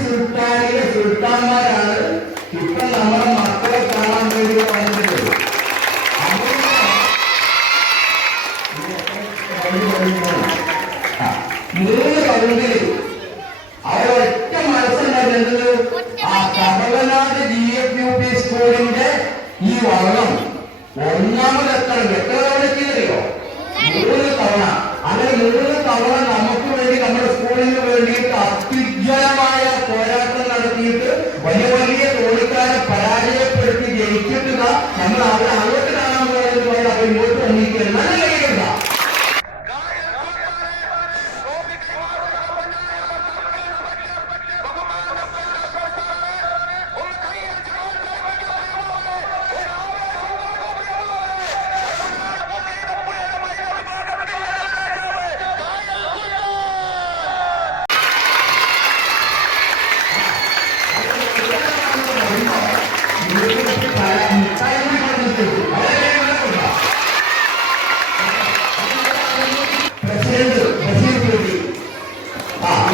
സുൽത്താനിലെ സുൽത്താന്മാരാണ് ഇപ്പൊ നമ്മുടെ മക്കളെ കാണാൻ വേണ്ടി വന്നിട്ടുള്ളത് മൂന്ന് പകുതിയിൽ അവരൊറ്റ മനസ്സിലായിരുന്നത് ആ കമലനാട് ജി എഫ് യു പി സ്കൂളിന്റെ Bueno,